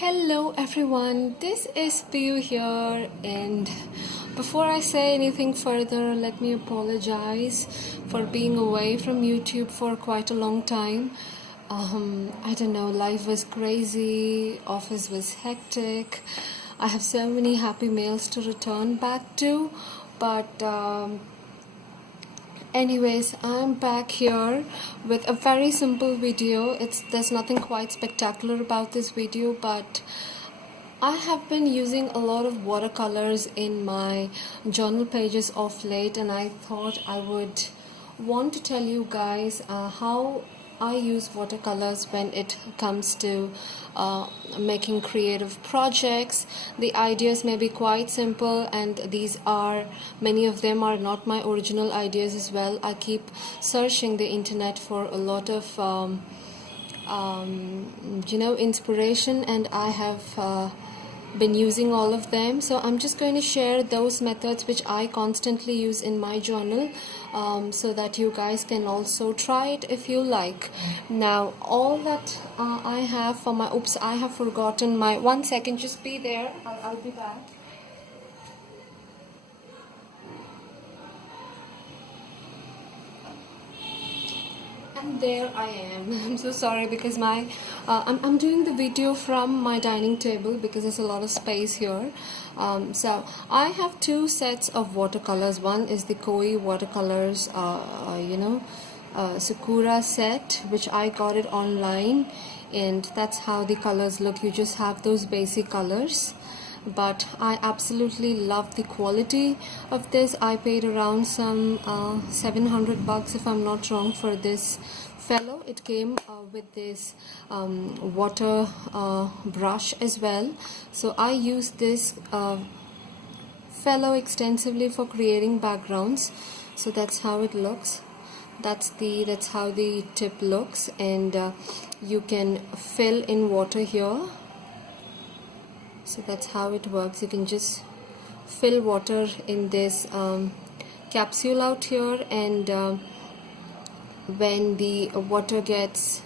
Hello everyone, this is Piyu here, and before I say anything further, let me apologize for being away from YouTube for quite a long time. I don't know, life was crazy, office was hectic. I have so many happy mails to return back to, but anyways, I'm back here with a very simple video. There's nothing quite spectacular about this video, but I have been using a lot of watercolors in my journal pages of late, and I thought I would want to tell you guys how I use watercolors when it comes to making creative projects. The ideas may be quite simple, and many of them are not my original ideas as well. I keep searching the internet for a lot of inspiration, and I have been using all of them. So I'm just going to share those methods which I constantly use in my journal, so that you guys can also try it if you like. Now all that I have for my I have forgotten my 1 second, just be there, I'll be back. And there I am. I'm so sorry because I'm doing the video from my dining table because there's a lot of space here. So I have two sets of watercolors. One is the Koi watercolors, Sakura set, which I got it online, and that's how the colors look. You just have those basic colors, but I absolutely love the quality of this. I paid around some $700 if I'm not wrong for this fellow. It came with this water brush as well, so I use this fellow extensively for creating backgrounds. So that's how it looks. That's how the tip looks, and you can fill in water here. So that's how it works. You can just fill water in this capsule out here, and when the water gets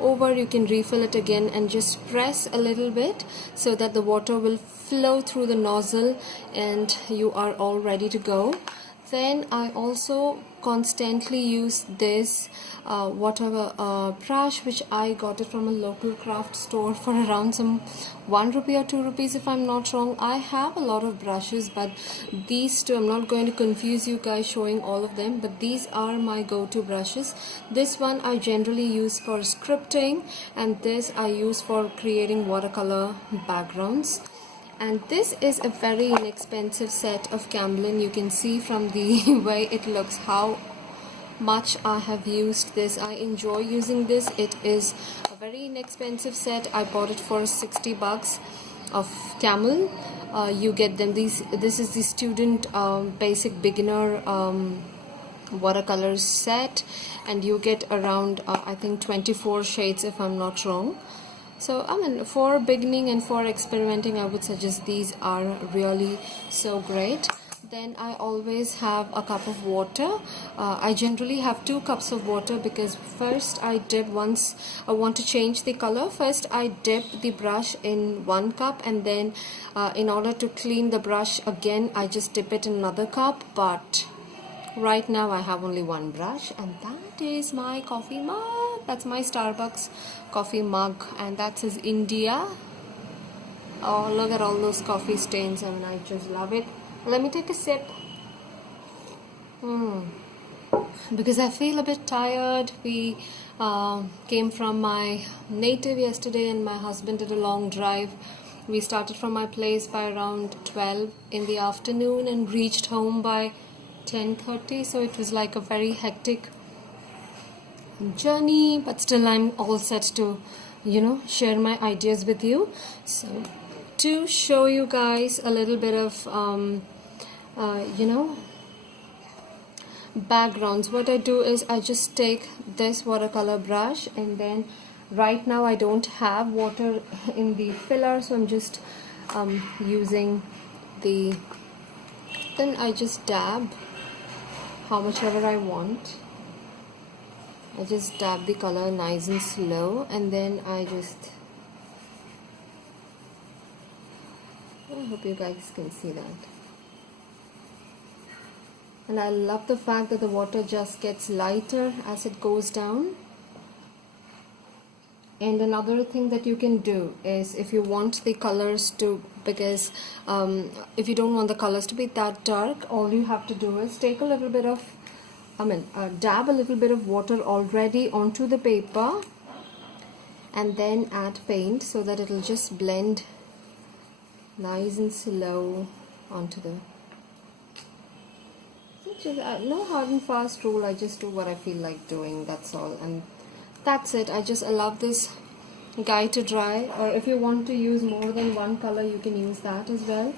over, you can refill it again and just press a little bit so that the water will flow through the nozzle, and you are all ready to go. Then I also constantly use this water brush, which I got it from a local craft store for around some 1 rupee or 2 rupees if I'm not wrong. I have a lot of brushes, but these two, I'm not going to confuse you guys showing all of them, but these are my go-to brushes. This one I generally use for scripting, and this I use for creating watercolor backgrounds. And this is a very inexpensive set of camlin. You can see from the way it looks how much I have used this. I enjoy using this. It is a very inexpensive set. I bought it for $60 of camel. You get them. This is the student basic beginner watercolors set, and you get around I think 24 shades if I'm not wrong. So I mean, for beginning and for experimenting, I would suggest these are really so great. Then I always have a cup of water. I generally have 2 cups of water because first I dip, once I want to change the color, first I dip the brush in 1 cup, and then in order to clean the brush again, I just dip it in another cup. But right now I have only 1 brush, and that is my coffee mug. That's my Starbucks coffee mug, and that says India. Oh, look at all those coffee stains. I mean, I just love it. Let me take a sip. Because I feel a bit tired. We came from my native yesterday, and my husband did a long drive. We started from my place by around 12 in the afternoon and reached home by 10:30, so it was like a very hectic journey, but still I'm all set to share my ideas with you. So to show you guys a little bit of backgrounds, what I do is I just take this watercolor brush, and then right now I don't have water in the filler, so I'm just using then I just dab how much ever I want. I just dab the color nice and slow, and then I just I hope you guys can see that. And I love the fact that the water just gets lighter as it goes down. And another thing that you can do is, if you want the colors to, because if you don't want the colors to be that dark, all you have to do is take a little bit of, dab a little bit of water already onto the paper and then add paint so that it'll just blend nice and slow onto the, no hard and fast rule. I just do what I feel like doing, that's all. And that's it. I just allow this guy to dry, or if you want to use more than one color you can use that as well,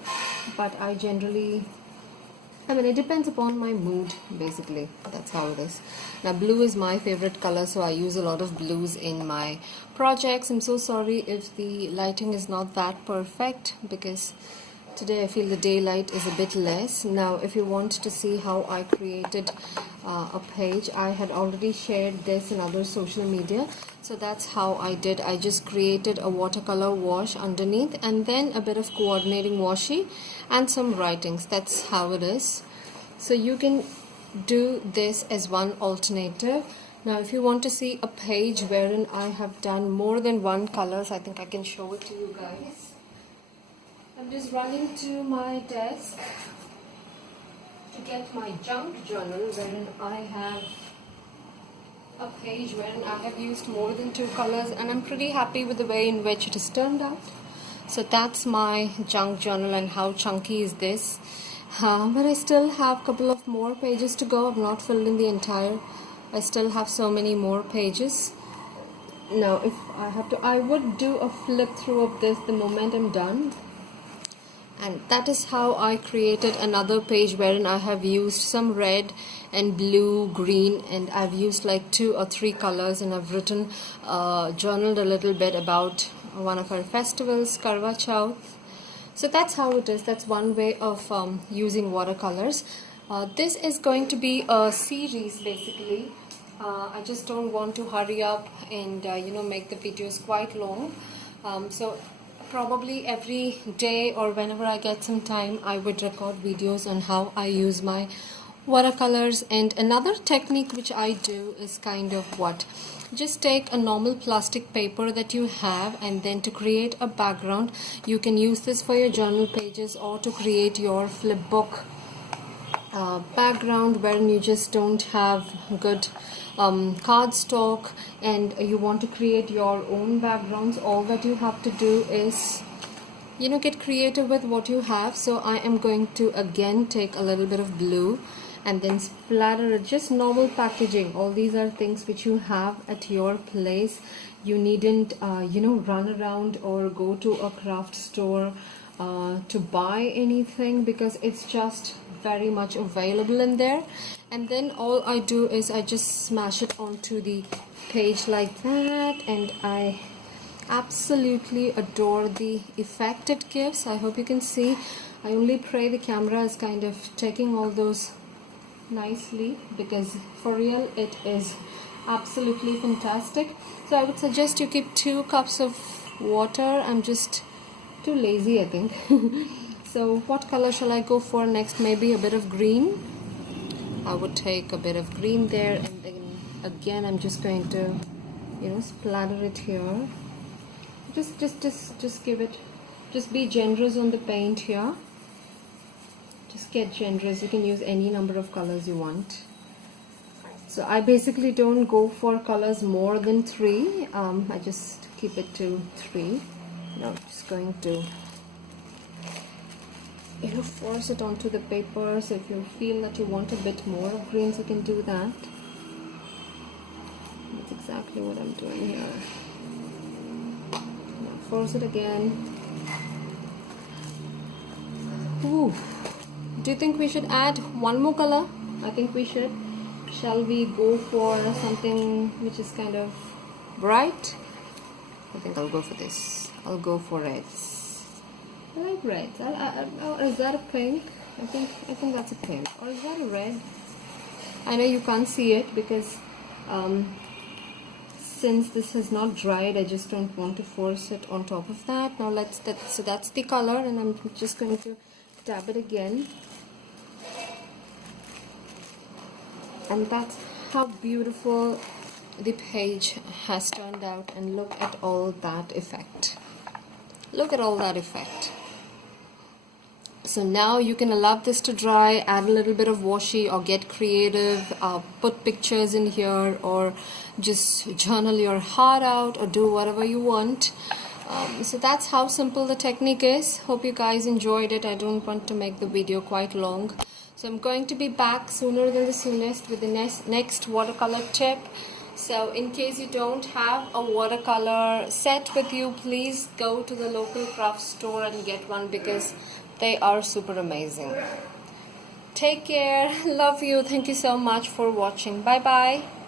but I generally, it depends upon my mood, basically. That's how it is. Now blue is my favorite color, so I use a lot of blues in my projects. I'm so sorry if the lighting is not that perfect, because today I feel the daylight is a bit less. Now if you want to see how I created a page, I had already shared this in other social media. So that's how I did. I just created a watercolor wash underneath and then a bit of coordinating washi and some writings. That's how it is. So you can do this as one alternative. Now if you want to see a page wherein I have done more than one colors, I think I can show it to you guys. I'm just running to my desk to get my junk journal, wherein I have a page wherein I have used more than two colors, and I'm pretty happy with the way in which it has turned out. So that's my junk journal, and how chunky is this. But I still have a couple of more pages to go. I've not filled in the entire. I still have so many more pages. Now if I have to, I would do a flip through of this the moment I'm done. And that is how I created another page wherein I have used some red and blue, green, and I've used like 2 or 3 colors, and I've written, journaled a little bit about one of our festivals, capriyacv. So that's how it is. That's one way of using watercolors. This is going to be a series basically. I just don't want to hurry up and make the videos quite long. So probably every day or whenever I get some time, I would record videos on how I use my watercolors. And another technique which I do is kind of what? Just take a normal plastic paper that you have, and then to create a background, you can use this for your journal pages or to create your flipbook background wherein you just don't have good cardstock and you want to create your own backgrounds. All that you have to do is get creative with what you have. So I am going to again take a little bit of blue and then splatter it. Just normal packaging. All these are things which you have at your place. You needn't run around or go to a craft store to buy anything, because it's just very much available in there. And then all I do is I just smash it onto the page like that, and I absolutely adore the effect it gives. I hope you can see. I only pray the camera is kind of taking all those nicely, because for real it is absolutely fantastic. So I would suggest you keep 2 cups of water. I'm just too lazy, I think. So what color shall I go for next? Maybe a bit of green. I would take a bit of green there, and then again I'm just going to splatter it here. Just give it, just be generous on the paint here. Just get generous. You can use any number of colors you want. So I basically don't go for colors more than 3. I just keep it to 3. Now I'm just going to force it onto the paper. So if you feel that you want a bit more of greens, you can do that. That's exactly what I'm doing here. Now force it again. Ooh. Do you think we should add one more color? I think we should. Shall we go for something which is kind of bright? I think I'll go for this. I'll go for reds. I like reds. Is that a pink? I think that's a pink. Or is that a red? I know you can't see it because since this has not dried, I just don't want to force it on top of that. Now so that's the color, and I'm just going to dab it again. And that's how beautiful the page has turned out, and look at all that effect. Look at all that effect. So now you can allow this to dry, add a little bit of washi, or get creative, put pictures in here, or just journal your heart out, or do whatever you want. So that's how simple the technique is. Hope you guys enjoyed it. I don't want to make the video quite long. So I'm going to be back sooner than the soonest with the next watercolor tip. So in case you don't have a watercolor set with you, please go to the local craft store and get one, because they are super amazing. Take care. Love you. Thank you so much for watching. Bye bye.